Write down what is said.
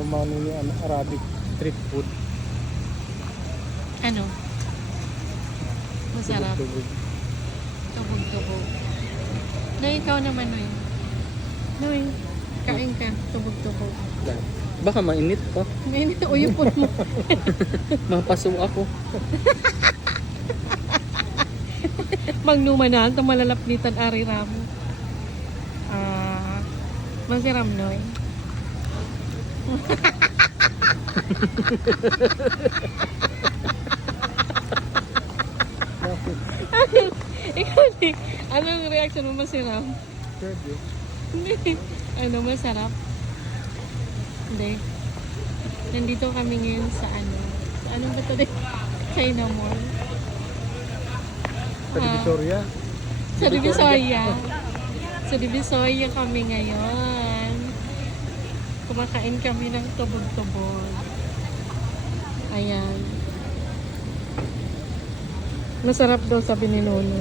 mo yung Arabic street food. Ano? Masarap. Tubog-tubog. Tubog-tubog. Noy, ikaw naman, Noy. Noy, kain ka. Tubog-tubog. Baka mainit pa. Ngayon, uyupon mo. Mapaso ako. Magnumanan, ito malalapitan ari ramo. Masiram, Noy. Ikaw di, anong reaction mo, masiram? Pwede. Hindi. Ano, masarap? Hindi. Nandito kami ngayon sa ano. Sa ano ba ito? China Mall. Sa Divisoria. Sa Divisoria. Sa Divisoria kami ngayon. Kumakain kami ng tubog-tubog. Ayan. Masarap daw sabi ni Nono.